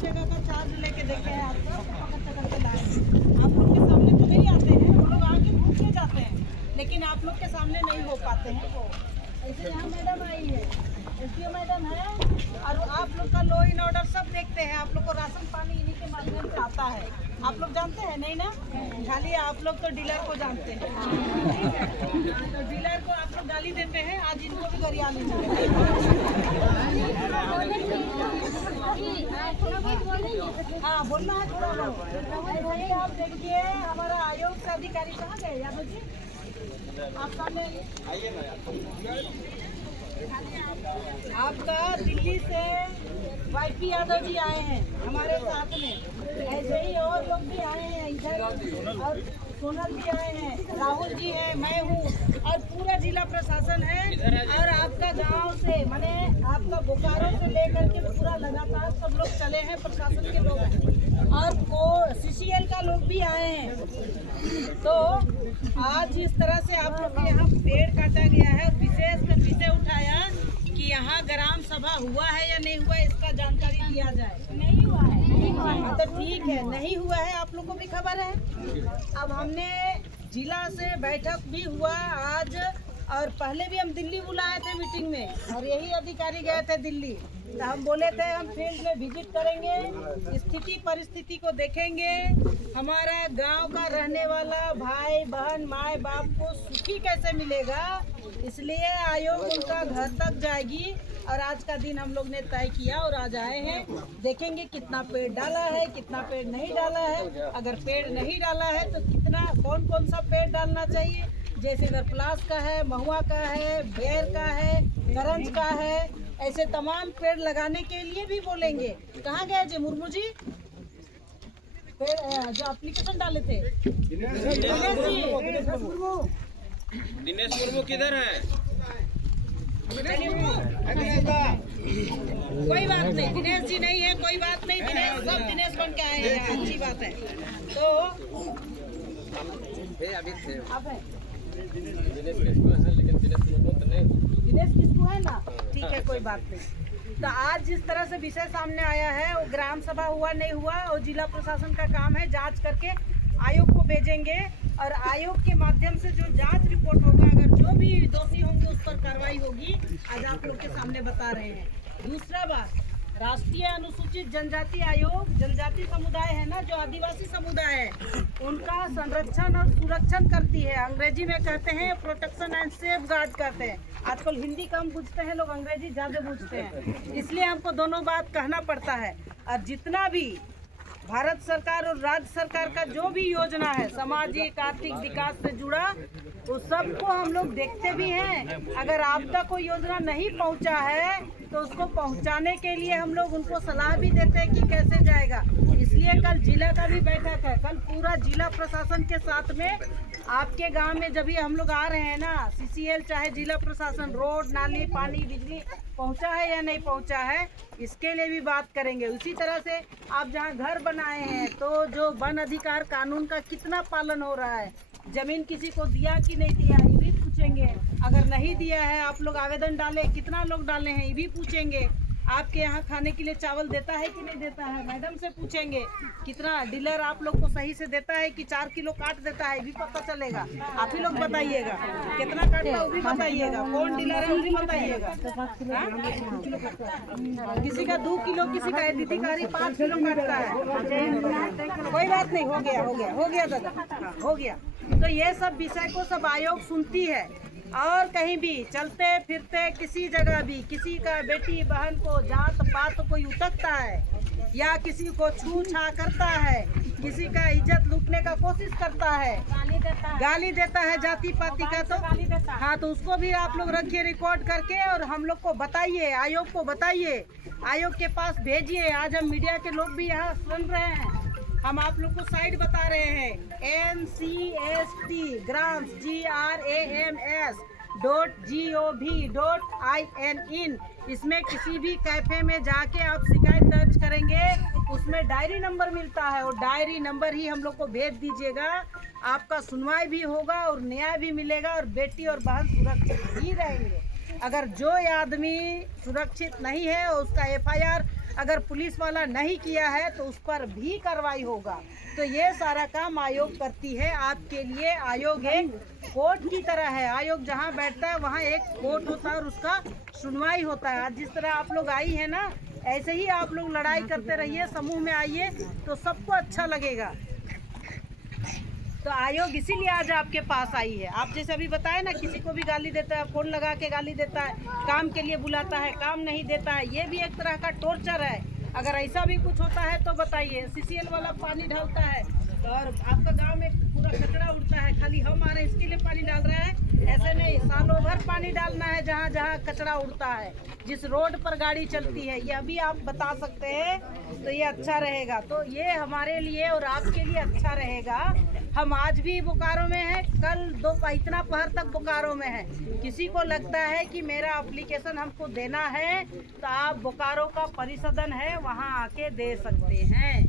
जगह का चार्ज लेके देखे हैं आपको, पकड़ के लाए हैं। आप लोग के सामने तो नहीं आते हैं, वो लोग आके पूछ के जाते हैं, लेकिन आप लोग के सामने नहीं हो पाते हैं वो। ऐसे यहाँ मैडम आई है, एसडीओ मैडम है, और आप लोग का लॉ इन ऑर्डर सब देखते हैं। आप लोग को राशन पानी इन्हीं के माध्यम से आता है। आप लोग जानते हैं नहीं ना? खाली आप लोग तो डीलर को जानते हैं। तो डीलर को आप लोग गाली देते हैं, आज इनको भी गरिया लीजिए। हाँ, बोलना है थोड़ा बहुत। वही आप देखिए, हमारा आयोग से अधिकारी कहाँ गए यादव जी? आप सामने आइए ना। आपका दिल्ली से वाईपी यादव जी आए हैं हमारे साथ में, ऐसे ही और लोग भी आए हैं इधर, और सोनल भी आए हैं, राहुल जी हैं, मैं हूँ, और पूरा जिला प्रशासन है। और आपका गांव से माने आपका बोकारो से लेकर के पूरा लगातार सब लोग चले हैं, प्रशासन के लोग हैं, और सीसीएल का लोग भी आए हैं। तो आज इस तरह से आप लोग के यहाँ पेड़ काटा गया है, विशेष कर विषय उठाया कि यहाँ ग्राम सभा हुआ है या नहीं हुआ, इसका जानकारी दिया जाए। नहीं हुआ है, नहीं हुआ है तो ठीक है, नहीं हुआ है आप लोग को भी खबर है। अब हमने जिला से बैठक भी हुआ आज, और पहले भी हम दिल्ली बुलाए थे मीटिंग में, और यही अधिकारी गए थे दिल्ली। तो हम बोले थे हम फील्ड में विजिट करेंगे, स्थिति परिस्थिति को देखेंगे, हमारा गांव का रहने वाला भाई बहन माए बाप को सुखी कैसे मिलेगा, इसलिए आयोग उनका घर तक जाएगी। और आज का दिन हम लोग ने तय किया और आज आए हैं, देखेंगे कितना पेड़ डाला है, कितना पेड़ नहीं डाला है। अगर पेड़ नहीं डाला है तो कितना, कौन कौन सा पेड़ डालना चाहिए, जैसे इधर पलास का है, महुआ का है, बेर का है, करंज का है, ऐसे तमाम पेड़ लगाने के लिए भी बोलेंगे। कहाँ गए जी मुर्मू जी? पेड़ जो एप्लीकेशन डाले थे, दिनेश मुर्मू किधर है? कोई बात नहीं, दिनेश जी नहीं है, कोई बात नहीं, दिनेश सब दिनेश बन के आए हैं, अच्छी बात है। तो आप है दिनेश किसको है ना, ठीक है, कोई बात नहीं। तो आज जिस तरह से विषय सामने आया है, वो ग्राम सभा हुआ नहीं हुआ, और जिला प्रशासन का काम है जांच करके आयोग को भेजेंगे, और आयोग के माध्यम से जो जांच रिपोर्ट होगा, अगर जो भी दोषी होंगे उस पर कार्रवाई होगी, आज आप लोग के सामने बता रहे हैं। दूसरा बात, राष्ट्रीय अनुसूचित जनजाति आयोग, जनजाति समुदाय है ना, जो आदिवासी समुदाय है, उनका संरक्षण और सुरक्षण करती है। अंग्रेजी में कहते हैं प्रोटेक्शन एंड सेफ गार्ड कहते हैं। आजकल हिंदी कम पूछते हैं लोग, अंग्रेजी ज़्यादा पूछते हैं, इसलिए हमको दोनों बात कहना पड़ता है। और जितना भी भारत सरकार और राज्य सरकार का जो भी योजना है सामाजिक आर्थिक विकास से जुड़ा, उस सबको हम लोग देखते भी हैं। अगर आप तक कोई योजना नहीं पहुंचा है तो उसको पहुंचाने के लिए हम लोग उनको सलाह भी देते हैं कि कैसे जाएगा। इसलिए कल जिला का भी बैठक है, कल पूरा जिला प्रशासन के साथ में आपके गांव में जब भी हम लोग आ रहे हैं ना, सीसीएल चाहे जिला प्रशासन, रोड नाली पानी बिजली पहुंचा है या नहीं पहुंचा है, इसके लिए भी बात करेंगे। उसी तरह से आप जहां घर बनाए हैं तो जो वन अधिकार कानून का कितना पालन हो रहा है, जमीन किसी को दिया कि नहीं दिया ये भी पूछेंगे। अगर नहीं दिया है आप लोग आवेदन डाले, कितना लोग डाले हैं ये भी पूछेंगे। आपके यहाँ खाने के लिए चावल देता है कि नहीं देता है, मैडम से पूछेंगे। कितना डीलर आप लोग को सही से देता है कि 4 किलो काट देता है, ये भी पता चलेगा। आप ही लोग बताइएगा कितना काटता है वो भी बताइएगा, कौन डीलर है वो भी बताइएगा। किसी का 2 किलो, किसी का दीदी का 5 किलो काटता है। कोई बात नहीं, हो गया हो गया हो गया दादा, हाँ, हो गया। तो ये सब विषय को सब आयोग सुनती है, और कहीं भी चलते फिरते किसी जगह भी किसी का बेटी बहन को जात पात कोई उतकता है या किसी को छू छा करता है, किसी का इज्जत लूटने का कोशिश करता है, गाली देता है जाति पाति का, तो हाँ, तो उसको भी आप लोग रखिए रिकॉर्ड करके, और हम लोग को बताइए, आयोग को बताइए, आयोग के पास भेजिए। आज हम मीडिया के लोग भी यहाँ सुन रहे हैं, हम आप लोग को साइट बता रहे हैं, NCST ग्राम्स GRAMS.gov.in। इसमें किसी भी कैफे में जाके आप शिकायत दर्ज करेंगे, उसमें डायरी नंबर मिलता है, और डायरी नंबर ही हम लोग को भेज दीजिएगा। आपका सुनवाई भी होगा और न्याय भी मिलेगा, और बेटी और बहन सुरक्षित ही रहेंगे। अगर जो आदमी सुरक्षित नहीं है उसका FIR अगर पुलिस वाला नहीं किया है तो उस पर भी कार्रवाई होगा। तो ये सारा काम आयोग करती है आपके लिए। आयोग एक कोर्ट की तरह है। आयोग जहाँ बैठता है वहाँ एक कोर्ट होता है और उसका सुनवाई होता है। आज जिस तरह आप लोग आई है ना, ऐसे ही आप लोग लड़ाई करते रहिए, समूह में आइए तो सबको अच्छा लगेगा। तो आयोग इसीलिए आज आपके पास आई है। आप जैसे अभी बताए ना, किसी को भी गाली देता है, फोन लगा के गाली देता है, काम के लिए बुलाता है, काम नहीं देता है, ये भी एक तरह का टॉर्चर है। अगर ऐसा भी कुछ होता है तो बताइए। सीसीएल वाला पानी डालता है और आपका गांव में पूरा कचरा उड़ता है, खाली हम आ रहे हैं इसके लिए पानी डाल रहा है, ऐसे नहीं। सालों भर पानी डालना है जहाँ जहाँ कचरा उड़ता है, जिस रोड पर गाड़ी चलती है, यह भी आप बता सकते हैं तो ये अच्छा रहेगा। तो ये हमारे लिए और आपके लिए अच्छा रहेगा। हम आज भी बोकारो में हैं, कल इतना पहर तक बोकारो में है। किसी को लगता है कि मेरा एप्लीकेशन हमको देना है तो आप बोकारो का परिसदन है, वहाँ आके दे सकते हैं।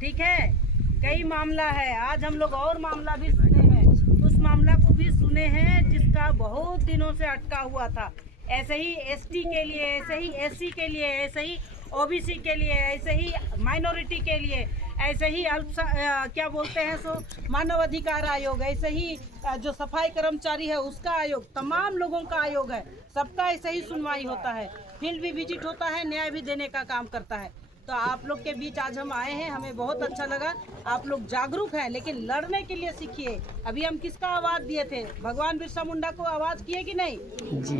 ठीक है, कई मामला है। आज हम लोग और मामला भी सुने हैं, उस मामला को भी सुने हैं जिसका बहुत दिनों से अटका हुआ था। ऐसे ही एसटी के लिए, ऐसे ही एससी के लिए, ऐसे ही ओबीसी के लिए, ऐसे ही माइनॉरिटी के लिए, ऐसे ही क्या बोलते हैं सो मानव अधिकार आयोग, ऐसे ही जो सफाई कर्मचारी है उसका आयोग, तमाम लोगों का आयोग है। सबका ऐसे ही सुनवाई होता है, फील्ड भी विजिट होता है, न्याय भी देने का काम करता है। तो आप लोग के बीच आज हम आए हैं, हमें बहुत अच्छा लगा। आप लोग जागरूक हैं, लेकिन लड़ने के लिए सीखिए। अभी हम किसका आवाज दिए थे? भगवान बिरसा मुंडा को आवाज किए कि नहीं?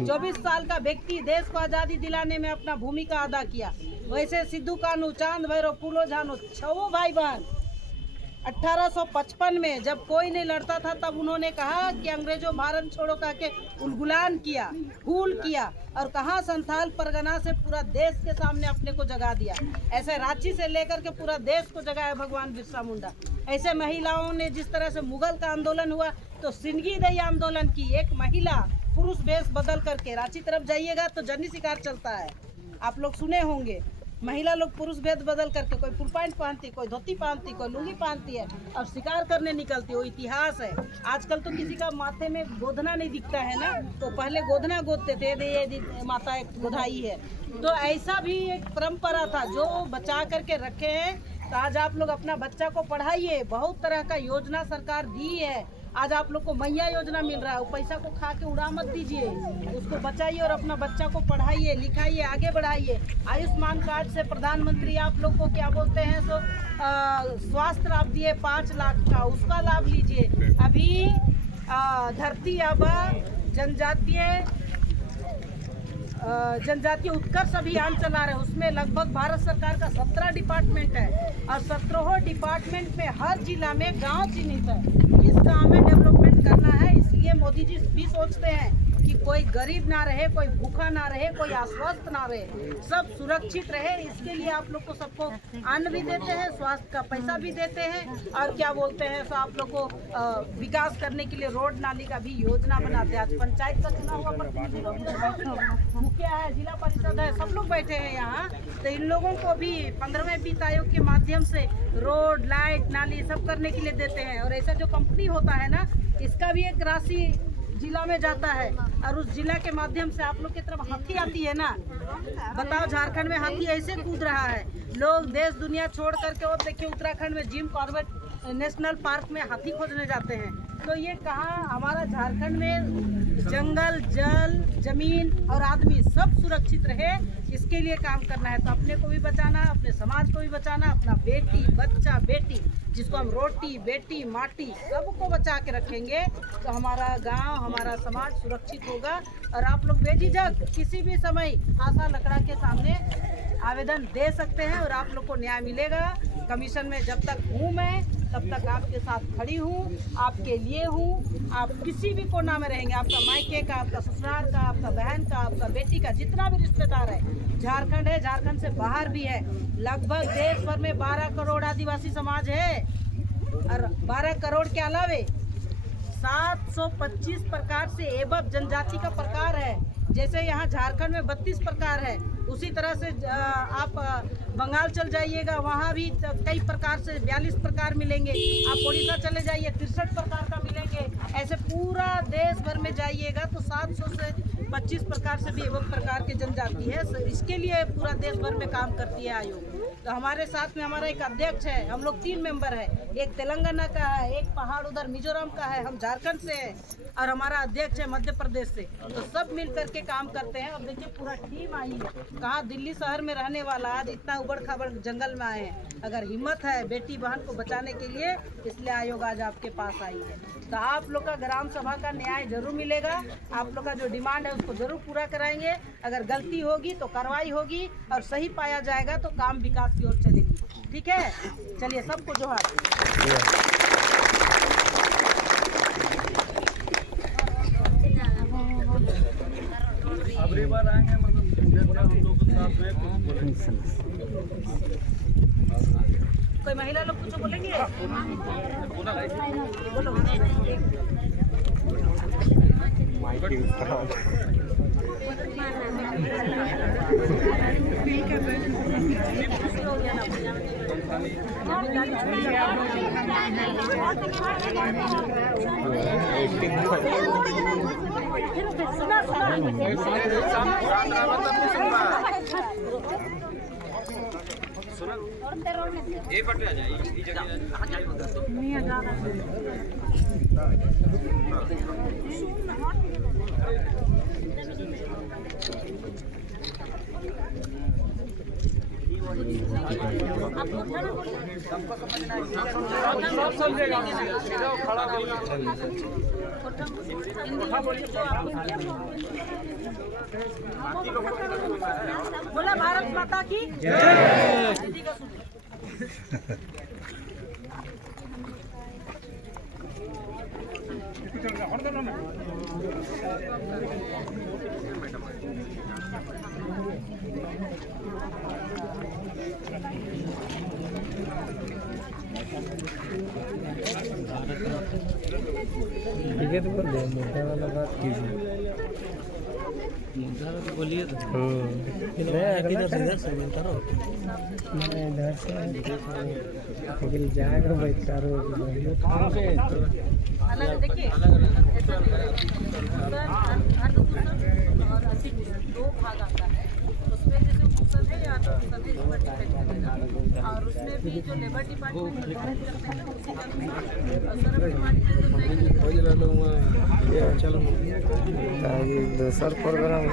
24 साल का व्यक्ति देश को आज़ादी दिलाने में अपना भूमिका अदा किया। वैसे सिद्धू कानू, चांद भैरव, फूलो झानो, छो भाई बहन 1855 में जब कोई नहीं लड़ता था तब उन्होंने कहा कि अंग्रेजों भारत छोड़ो कह के उलगुलान किया, फूल किया, और कहाँ संथाल परगना से पूरा देश के सामने अपने को जगा दिया। ऐसे रांची से लेकर के पूरा देश को जगाया भगवान बिरसा मुंडा। ऐसे महिलाओं ने जिस तरह से मुगल का आंदोलन हुआ तो सिंदगी दई आंदोलन की एक महिला पुरुष वेश बदल करके, रांची तरफ जाइएगा तो जन्नी शिकार चलता है, आप लोग सुने होंगे। महिला लोग पुरुष भेद बदल करके, कोई फुल पैंट पहनती, कोई धोती पहनती, कोई लुंगी पहनती है और शिकार करने निकलती। वो इतिहास है। आजकल तो किसी का माथे में गोदना नहीं दिखता है ना, तो पहले गोदना गोदते थे, ये माता एक गोधाई है। तो ऐसा भी एक परंपरा था जो बचा करके रखे हैं। तो आज आप लोग अपना बच्चा को पढ़ाइए। बहुत तरह का योजना सरकार दी है। आज आप लोग को मैया योजना मिल रहा है, वो पैसा को खा के उड़ा मत दीजिए, उसको बचाइए और अपना बच्चा को पढ़ाइए, लिखाइए, आगे बढ़ाइए। आयुष्मान कार्ड से प्रधानमंत्री आप लोग को क्या बोलते हैं सो स्वास्थ्य लाभ दिए 5 लाख का, उसका लाभ लीजिए। अभी धरती आबा जनजातीय उत्कर्ष अभियान चला रहे हैं, उसमें लगभग भारत सरकार का 17 डिपार्टमेंट है और 17 डिपार्टमेंट में हर जिला में गांव चिन्हित है। इस गांव में डेवलपमेंट करना है, इसलिए मोदी जी भी सोचते हैं कि कोई गरीब ना रहे, कोई भूखा ना रहे, कोई अस्वस्थ ना रहे, सब सुरक्षित रहे। इसके लिए आप लोग को सबको अन्न भी देते हैं, स्वास्थ्य का पैसा भी देते हैं और क्या बोलते हैं सो आप लोग को विकास करने के लिए रोड नाली का भी योजना बनाते हैं। आज पंचायत का चुनाव हुआ, मुखिया है, जिला परिषद है, सब लोग बैठे हैं यहाँ। तो इन लोगों को भी 15वें वित्त आयोग के माध्यम से रोड, लाइट, नाली सब करने के लिए देते हैं। और ऐसा जो कंपनी होता है ना, इसका भी एक राशि जिला में जाता है और उस जिला के माध्यम से आप लोग की तरफ हाथी आती है ना। बताओ, झारखंड में हाथी ऐसे कूद रहा है, लोग देश दुनिया छोड़ करके, और देखिए उत्तराखंड में जिम कॉर्बेट नेशनल पार्क में हाथी खोजने जाते हैं। तो ये कहाँ, हमारा झारखंड में जंगल, जल, जमीन और आदमी सब सुरक्षित रहे, इसके लिए काम करना है। तो अपने को भी बचाना, अपने समाज को भी बचाना, अपना बेटी, बच्चा, बेटी, जिसको हम रोटी, बेटी, माटी सबको बचा के रखेंगे तो हमारा गांव, हमारा समाज सुरक्षित होगा। और आप लोग बेझिझक किसी भी समय आशा लकड़ा के सामने आवेदन दे सकते हैं और आप लोग को न्याय मिलेगा। कमीशन में जब तक हूँ मैं, तब तक आपके साथ खड़ी हूँ, आपके लिए हूँ। आप किसी भी कोना में रहेंगे, आपका मायके का, आपका ससुराल का, आपका बहन का, आपका बेटी का, जितना भी रिश्तेदार है, झारखंड है, झारखंड से बाहर भी है। लगभग देश भर में 12 करोड़ आदिवासी समाज है और 12 करोड़ के अलावे 725 प्रकार से एवं जनजाति का प्रकार है। जैसे यहाँ झारखंड में 32 प्रकार है, उसी तरह से आप बंगाल चल जाइएगा, वहाँ भी कई प्रकार से 42 प्रकार मिलेंगे। आप उड़ीसा चले जाइए, 63 प्रकार का मिलेंगे। ऐसे पूरा देश भर में जाइएगा तो 700 से 25 प्रकार से भी एवं प्रकार की जनजाति है। इसके लिए पूरा देश भर में काम करती है आयोग। तो हमारे साथ में हमारा एक अध्यक्ष है, हम लोग 3 मेंबर है, एक तेलंगाना का है, एक पहाड़ उधर मिजोरम का है, हम झारखंड से है और हमारा अध्यक्ष है मध्य प्रदेश से। तो सब मिल करके काम करते हैं। और देखिए पूरा टीम आई है, कहाँ दिल्ली शहर में रहने वाला आज इतना उबड़ खाबड़ जंगल में आए हैं। अगर हिम्मत है बेटी बहन को बचाने के लिए, इसलिए आयोग आज आपके पास आई है। तो आप लोग का ग्राम सभा का न्याय जरूर मिलेगा। आप लोग का जो डिमांड है उसको जरूर पूरा कराएंगे। अगर गलती होगी तो कार्रवाई होगी और सही पाया जाएगा तो काम विकास की ओर चलेगी। ठीक है, चलिए सबको जोहार। अगली बार आएंगे मतलब हम लोग के साथ में कोई महिला लोग कुछ बोलेंगे? बोलो। ये पटे आ जाए बोला भारत माता की जय। ठीक है, तो मुद्दा वाला बात कीजिए। मुद्दा तो बोलिए तो इधर से करो। मैं इधर से लेकिन जाएगा भाई चारों अलग देखिए, हर और अतिभूषण 2 भाग आता है। उसमें जैसे भूषण है या तो भूषण है लेबर डिपेंड करेगा। और उसमें भी जो लेबर डिपार्टमेंट निर्धारित करते हैं उसी का सर्व चलो दूसरा प्रोग्राम